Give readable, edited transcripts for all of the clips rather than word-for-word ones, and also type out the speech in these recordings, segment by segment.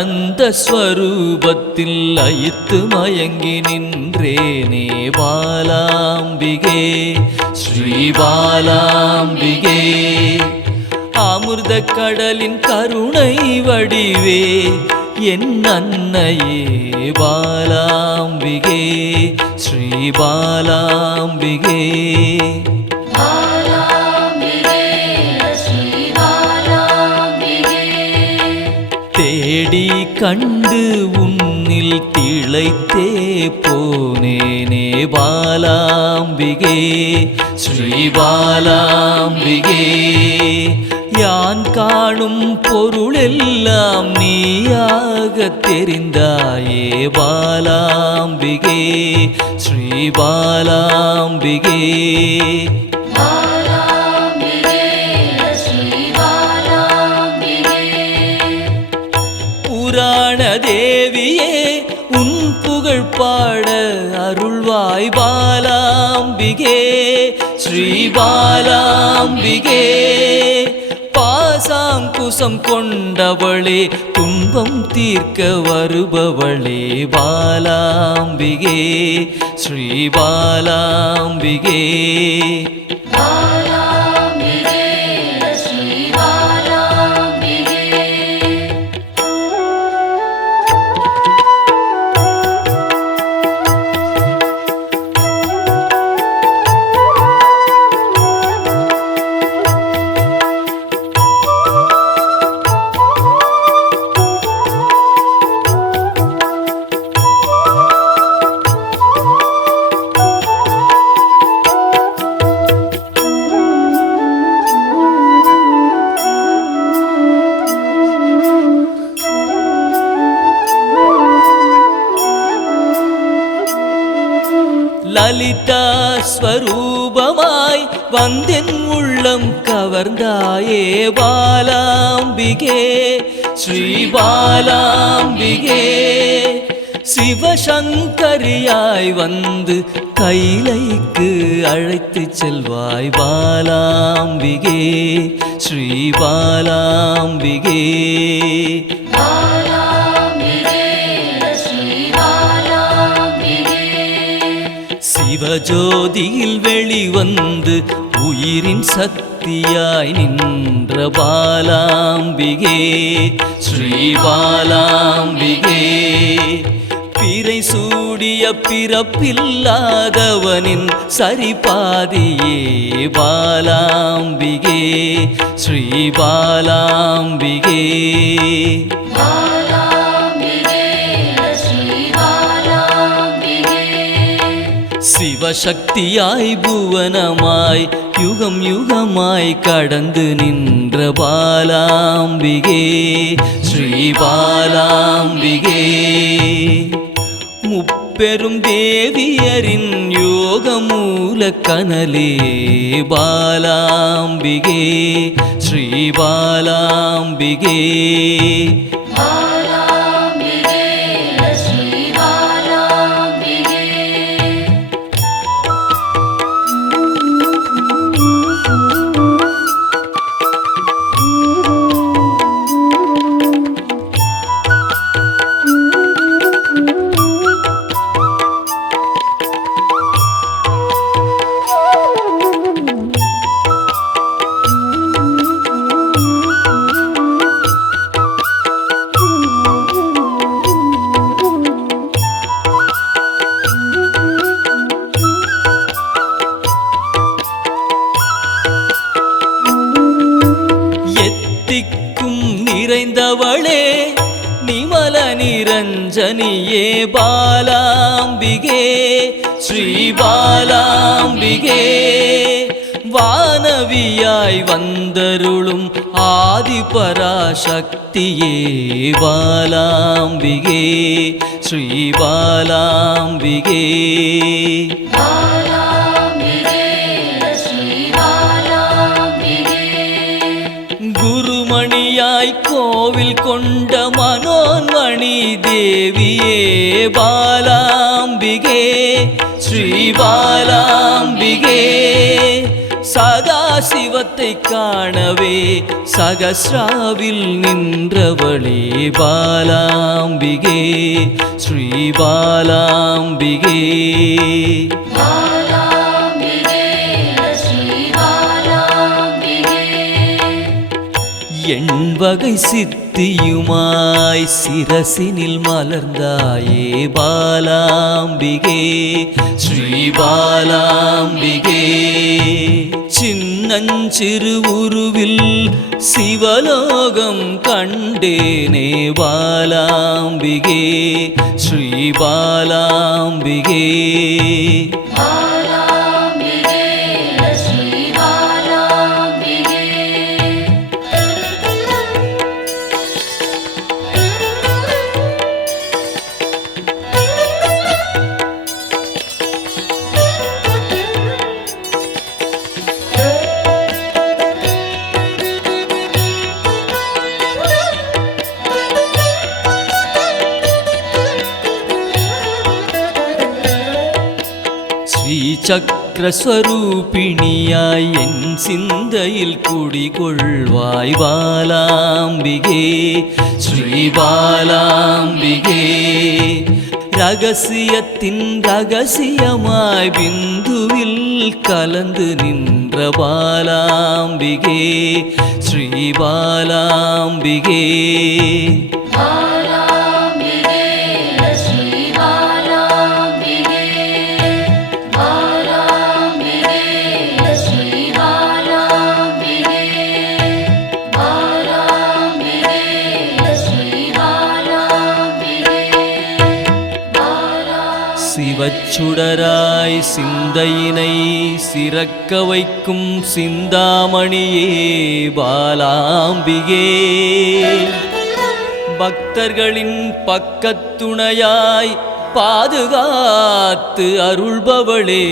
ஆனந்த ஸ்வரூபத்தில் லயித்து மயங்கி நின்றேனே பாலாம்பிகே ஸ்ரீ பாலாம்பிகே. அமிர்த கடலின் கருணை வடிவே என் அன்னையே பாலாம்பிகே ஸ்ரீ பாலாம்பிகே. தேடி கண்டு உன்னில் திளைத்தே போனேனே பாலாம்பிகே ஸ்ரீ பாலாம்பிகே. யான் காணும் பொருளெல்லாம் நீயாக தெரிந்தாயே பாலாம்பிகே ஸ்ரீ பாலாம்பிகே. புராண தேவியே உன் புகழ் பாட அருள்வாய் பாலாம்பிகே ஸ்ரீ பாலாம்பிகே. பாசாங்குசம் கொண்டவளே துன்பம் தீர்க்க வருபவளே பாலாம்பிகே ஸ்ரீ பாலாம்பிகே. லலிதா ஸ்வரூபமாய் வந்தென் உள்ளம் கவர்ந்தாயே பாலாம்பிகே ஸ்ரீ பாலாம்பிகே. சிவசங்கரியாய் வந்து கைலைக்கு அழைத்து செல்வாய் பாலாம்பிகே ஸ்ரீ பாலாம்பிகே. சிவஜோதியில் வெளிவந்து உயிரின் சக்தியாய் நின்ற பாலாம்பிகே ஸ்ரீ பாலாம்பிகே. பிறை சூடிய பிறப்பில்லாதவனின் சரிபாதியே பாலாம்பிகே ஸ்ரீ பாலாம்பிகே. சிவசக்தியாய் புவனமாய் யுகம் யுகமாய் கடந்து நின்ற பாலாம்பிகே ஸ்ரீ பாலாம்பிகே. முப்பெரும் தேவியரின் யோக மூல கனலே பாலாம்பிகே ஸ்ரீ பாலாம்பிகே. நிறைந்தவளே நிமல நிரஞ்சனியே பாலாம்பிகே ஸ்ரீ பாலாம்பிகே. வானவியாய் வந்தருளும் ஆதிபராசக்தியே பாலாம்பிகே ஸ்ரீ பாலாம்பிகே. குருமணியாய் கோவில் கொண்ட மனோன்மணி தேவியே பாலாம்பிகே ஸ்ரீ பாலாம்பிகே. சதா சதாசிவத்தை காணவே சகஸ்ராவில் நின்றவளே பாலாம்பிகே ஸ்ரீ பாலாம்பிகே. எண்வகை சித்தியுமாய் சிரசினில் மலர்ந்தாயே பாலாம்பிகே ஸ்ரீ பாலாம்பிகே. சின்னஞ்சிறு உருவில் சிவலோகம் கண்டேனே பாலாம்பிகே ஸ்ரீ பாலாம்பிகே. சக்கரஸ்வரூபிணியாய் என் சிந்தையில் குடிகொள்வாய் பாலாம்பிகே ஸ்ரீ பாலாம்பிகே. ரகசியத்தின் ரகசியமாய் பிந்துவில் கலந்து நின்ற பாலாம்பிகே ஸ்ரீ பாலாம்பிகே. சிவச்சுடராய் சிந்தையினை சிறக்க வைக்கும் சிந்தாமணியே பாலாம்பிகே. பக்தர்களின் பக்கத்துணையாய் பாதுகாத்து அருள்பவளே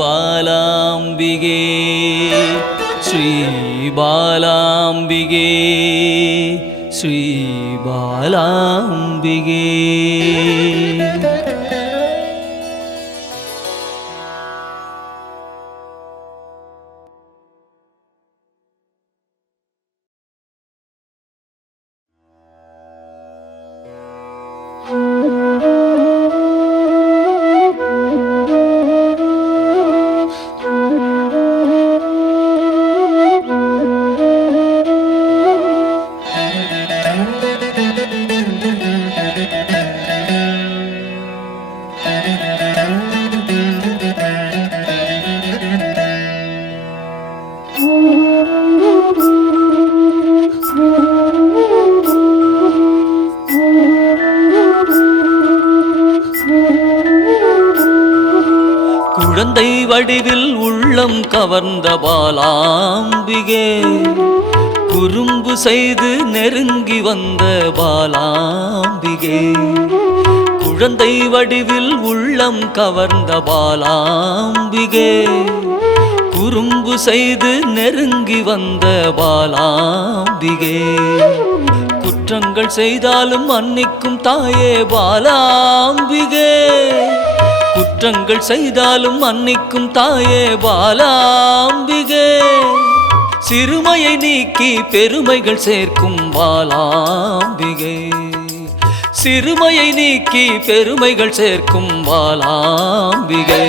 பாலாம்பிகே ஸ்ரீ பாலாம்பிகே ஸ்ரீ பாலாம்பிகே. குழந்தை வடிவில் உள்ளம் கவர்ந்த பாலாம்பிகே, குறும்பு செய்து நெருங்கி வந்த பாலாம்பிகே. குழந்தை வடிவில் உள்ளம் கவர்ந்த பாலாம்பிகே, குறும்பு செய்து நெருங்கி வந்த பாலாம்பிகே. குற்றங்கள் செய்தாலும் மன்னிக்கும் தாயே பாலாம்பிகே, குற்றங்கள் செய்தாலும் மன்னிக்கும் தாயே பாலாம்பிகே. சிறுமையை நீக்கி பெருமைகள் சேர்க்கும் பாலாம்பிகே, சிறுமையை நீக்கி பெருமைகள் சேர்க்கும் பாலாம்பிகே.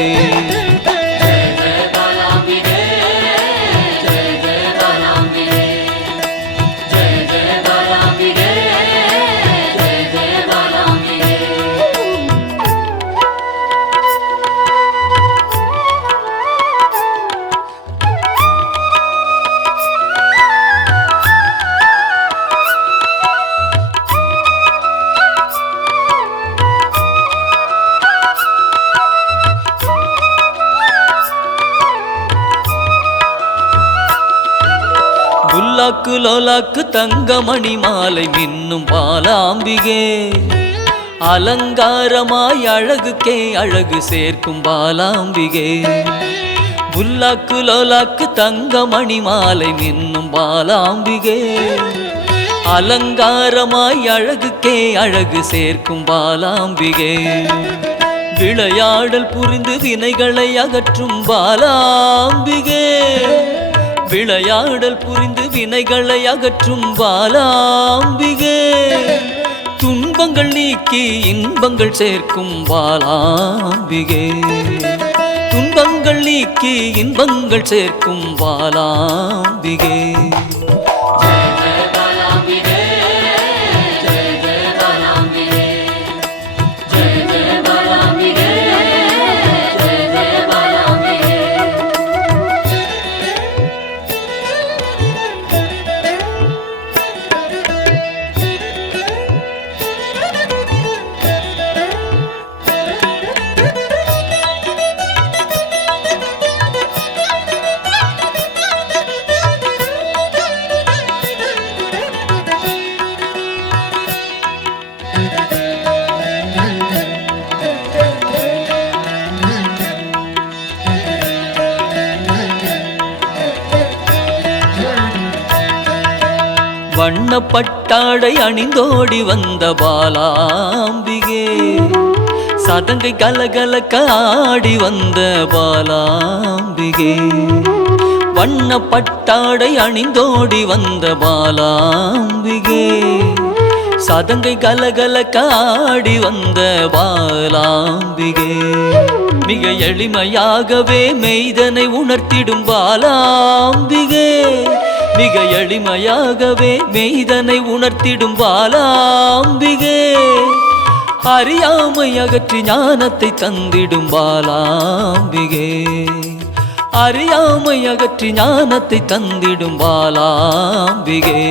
லோலாக்கு லோலாக்கு தங்கமணி மாலை மின்னும் பாலாம்பிகே, அலங்காரமாய் அழகுக்கே அழகு சேர்க்கும் பாலாம்பிகே. புல்லாக்கு லோலாக்கு தங்கமணி மாலை மின்னும் பாலாம்பிகே, அலங்காரமாய் அழகுக்கே அழகு சேர்க்கும் பாலாம்பிகே. விளையாடல் புரிந்து வினைகளை அகற்றும் பாலாம்பிகே, விளையாடல் புரிந்து வினைகளை அகற்றும் பாலாம்பிகே துன்பங்கள் நீக்கி இன்பங்கள் சேர்க்கும் பாலாம்பிகே துன்பங்கள் நீக்கி இன்பங்கள் சேர்க்கும் பாலாம்பிகே வண்ணப்பட்டாடை அணிந்தோடி வந்த பாலாம்பிகே சதங்கை கலகலக்க ஆடி வந்த பாலாம்பிகே வண்ணப்பட்டாடை அணிந்தோடி வந்த பாலாம்பிகே சதங்கை கலகலக்க ஆடி வந்த பாலாம்பிகே மிக எளிமையாகவே மெய்தனை உணர்த்திடும் பாலாம்பிகே மிக எளிமையாகவே மெய்தனை உணர்த்திடும் பாலாம்பிகே அறியாமை அகற்றி ஞானத்தை தந்திடும் பாலாம்பிகே அறியாமை அகற்றி ஞானத்தை தந்திடும் பாலாம்பிகே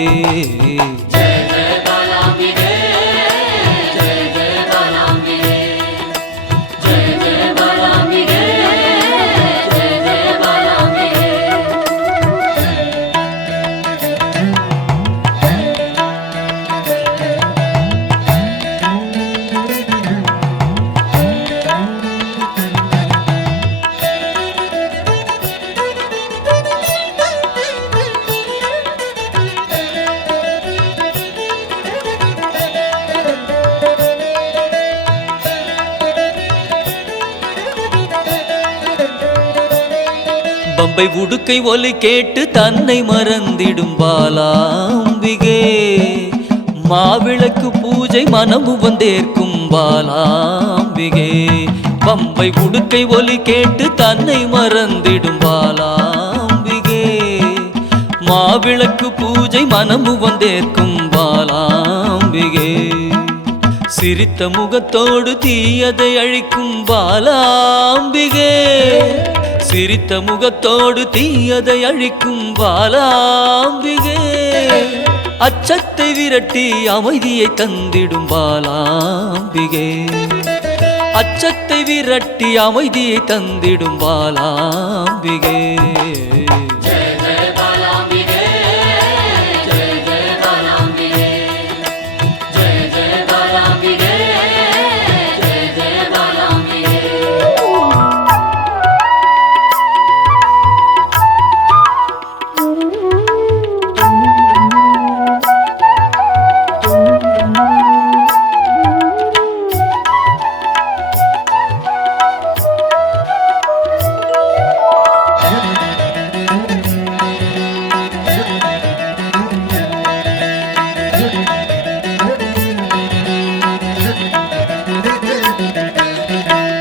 பம்பை உடுக்கை ஒலி கேட்டு தன்னை மறந்திடும் பாலாம்பிகே மாவிளக்கு பூஜை மனமு வந்தேற்கும் பாலாம்பிகே பம்பை உடுக்கை ஒலி கேட்டு தன்னை மறந்திடும் பாலாம்பிகே மாவிளக்கு பூஜை மனமு வந்தேற்கும் பாலாம்பிகே சிரித்த முகத்தோடு தீயதை அழிக்கும் பாலாம்பிகே சிரித்த முகத்தோடு தீயதை அழிக்கும் பாலாம்பிகே அச்சத்தை விரட்டி அமைதியை தந்திடும் பாலாம்பிகே அச்சத்தை விரட்டி அமைதியை தந்திடும் பாலாம்பிகே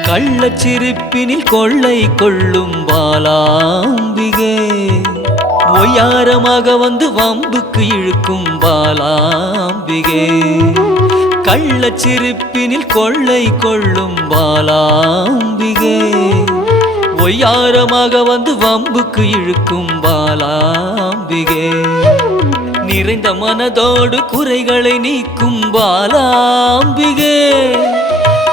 கள்ளச்சிரிப்பினில் கொள்ளை கொள்ளும் பாலாம்பிகே ஒய்யாரமாக வந்து வம்புக்கு இழுக்கும் பாலாம்பிகே கள்ளச்சிரிப்பினில் கொள்ளை கொள்ளும் பாலாம்பிகே ஒய்யாரமாக வந்து வம்புக்கு இழுக்கும் பாலாம்பிகே நிறைந்த மனதோடு குறைகளை நீக்கும் பாலாம்பிகே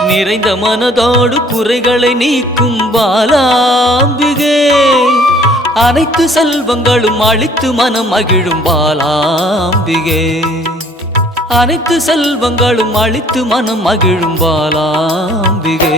நிறைந்த மனதோடு குறைகளை நீக்கும் பாலாம்பிகே அனைத்து செல்வங்களும் அளித்து மனம் மகிழும் பாலாம்பிகே அனைத்து செல்வங்களும் அளித்து மனம் மகிழும் பாலாம்பிகே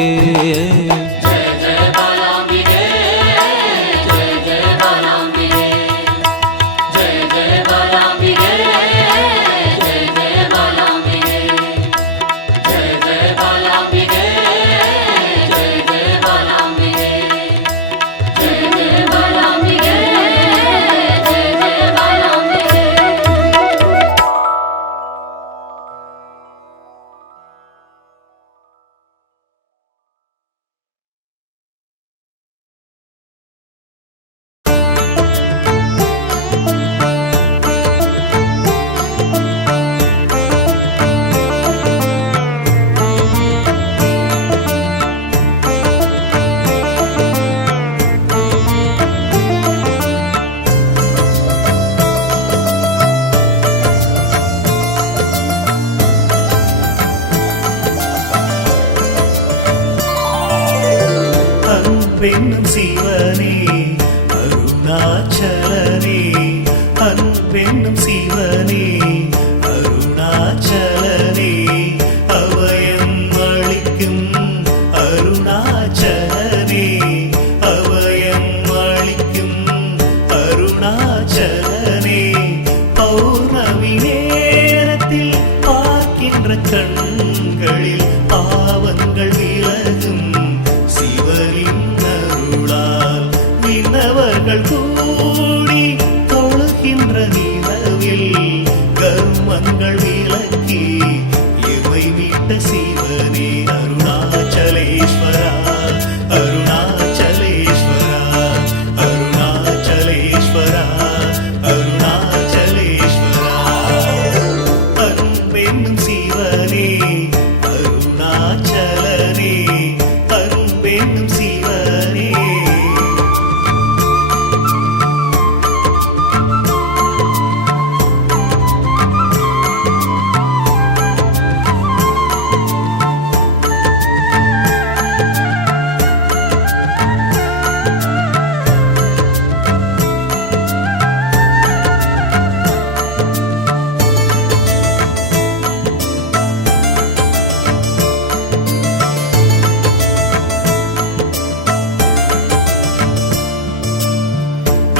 அன்பென்னும் சிவனே அருணாச்சலனே அன்பென்னும் சிவனே அருணாச்சலனே அபயம் அளிக்கும் அருணாச்சலனே அபயம் அளிக்கும் அருணாச்சலனே பௌர்ணமி நேரத்தில் பார்க்கின்ற கண்களில் பாவங்கள் விலகும் சிவரின் அருளால் விண்ணவர்கள் கூடி தொழுகின்ற நிலவில் கர்மங்கள் விலக்கி இவை விட்ட சிவனே அருணாச்சலேஸ்வரா அருணாச்சலேஸ்வரா அருணாச்சலேஸ்வரா அருணாச்சலேஸ்வரா அன்பென்னும் சிவனே அருணாச்சலனே அன்பென்னும் சிவனே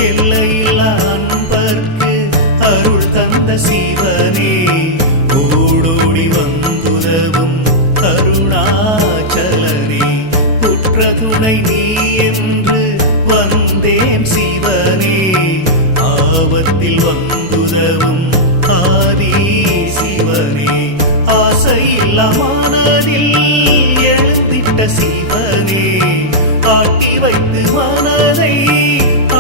எல்லையில்லா அன்பர்க்கு அருள் தந்த சிவனே ஓடோடி வந்துதவும் அருணாச்சலனே உற்ற துணை நீ என்று வந்தேன் சிவனே ஆபத்தில் வந்துதவும் ஆதி சிவனே ஆசையில்லா மனதில் எழுந்திட்ட சிவனே ஆட்டி வைத்து மனதை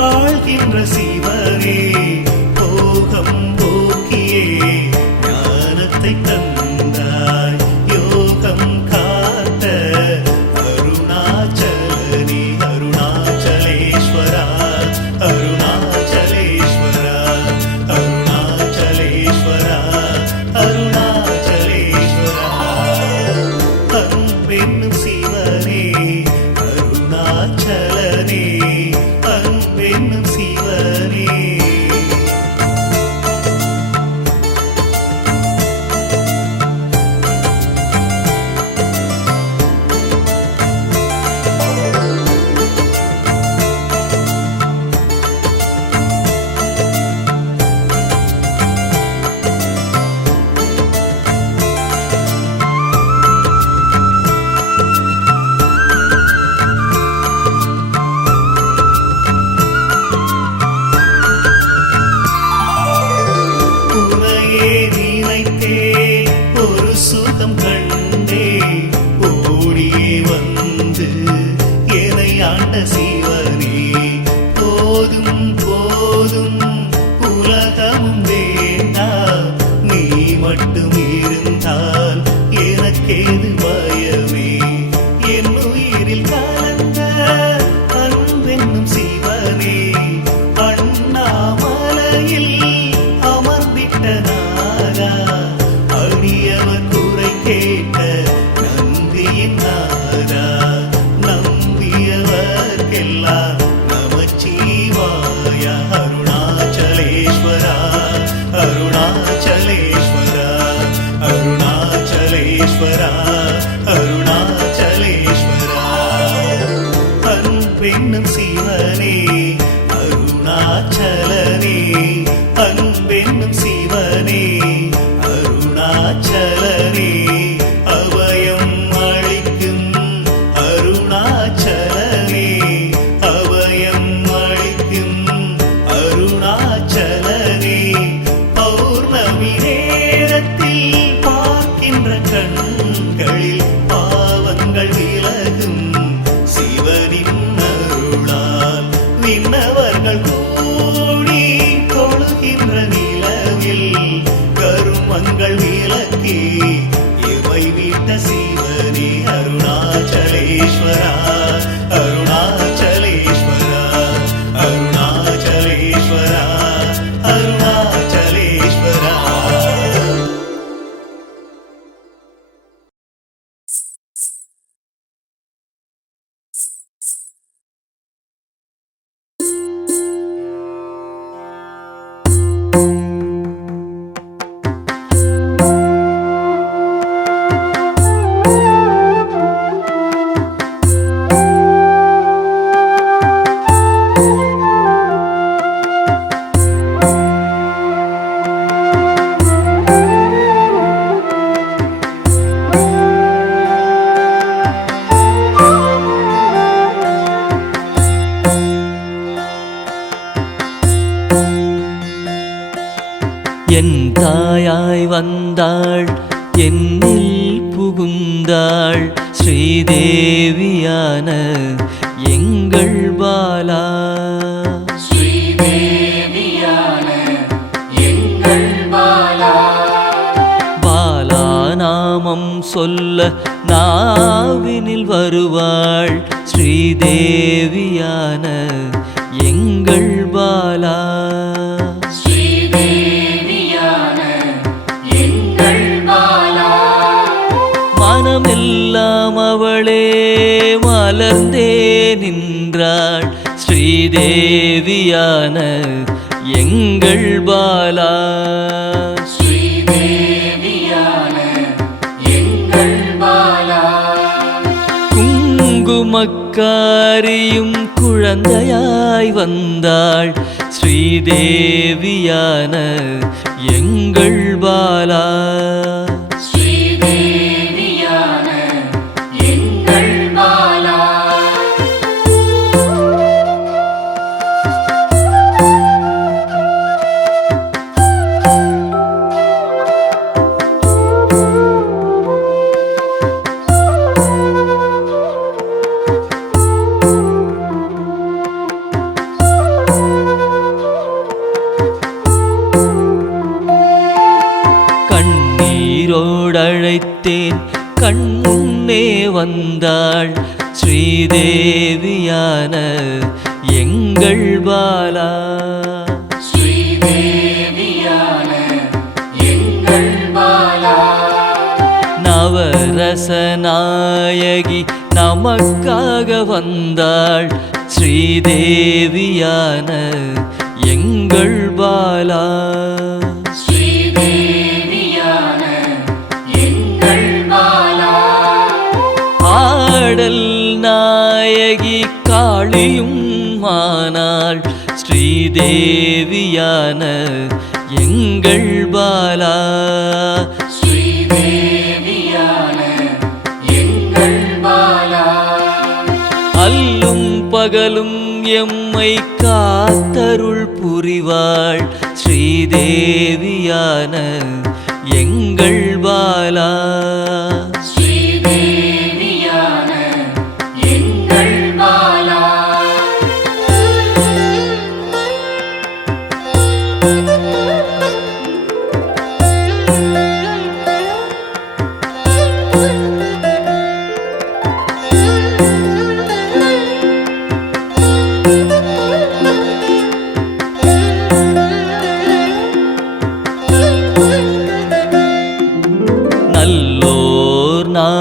ஆழ்கின்ற சிவனே போகம் போக்கியே ஞானத்தை தந்தாய் யோகம் காத்த அருணாச்சலனே அருணாச்சலேஸ்வரா அருணாச்சலேஸ்வரா அருணாச்சலேஸ்வரா அருணாச்சலேஸ்வரா அன்பென்னும் சிவனே அருணாச்சலனே அன்பென்னும் சிவனே உனையே நினைத்தே ஒரு சுகம் கண்டே ஓடியே வந்து என்னை ஆண்ட சிவனே போதும் போதும் உலகமும் வேண்டாம் நீ மட்டும் இருந்தால் எனக்கேது பயமே என் உயிரில் கலந்த அன்பென்னும் சிவனே அண்ணாமலையில் அமர்ந்திட்ட நாதா அடியவர் குறை கேட்ட நந்தியின் நாதா நம்பியவர்க்கெல்லாம் நமச்சிவாய அருணாச்சலேஸ்வரா அருணாச்சலேஸ்வரா அருணாச்சலேஸ்வரா அருணாச்சலேஸ்வரா அன்பென்னும் சிவனே அருணாச்சலனே அன்பென்னும் சிவனே அருணாச்சலனே அபயம் அளிக்கும் அருணாச்சலனே அபயம் அளிக்கும் அருணாச்சலனே பௌர்ணமி நேரத்தில் பார்க்கின்ற கண்களில் பாவங்கள் விலகும் சிவனின் அருளால் விண்ணவர்கள் கூடி தொழுகின்ற நிலவில் கருமங்கள் விலக்கி இவை விட்ட சிவனே அருணாச்சலேஸ்வரா அருணாச்சலேஸ்வரா அருணாச்சலேஸ்வரா என் தாயாய் வந்தாள், என்னில் புகுந்தாள், ஸ்ரீதேவியான எங்கள் பாலா. ஸ்ரீதேவியான எங்கள் பாலா. பாலா நாமம் சொல்ல நாவினில் வருவாள், ஸ்ரீதேவியான எங்கள் பாலா. ஸ்ரீதேவியான எங்கள் பாலா. மனமெல்லாம் அவளே மலர்ந்தே நின்றாள், ஸ்ரீதேவியான எங்கள் பாலா. ஸ்ரீதேவியான எங்கள் பாலா. குங்குமக்காரியும் குழந்தையாய் வந்தாள், ஸ்ரீதேவியான எங்கள் பாலா. ஸ்ரீதேவியான எங்கள் பாலா. கண்ணீரோடழைத்தேன், கண்முன்னே வந்தாள், ஸ்ரீதேவியான எங்கள் பாலா. ஸ்ரீதேவியான எங்கள் பாலா. நவரசநாயகி நமக்காக வந்தாள், ஸ்ரீதேவியான எங்கள் பாலா. ஸ்ரீதேவியான எங்கள் பாலா. ஆடல் நாயகி காளியும் ஆனாள், ஸ்ரீதேவியான எங்கள் பாலா. ஸ்ரீதேவியான எங்கள் பாலா. அல்லும் பகலும் எம்மை காத்தருள் புரிவாள், ஸ்ரீதேவியான எங்கள் பாலா.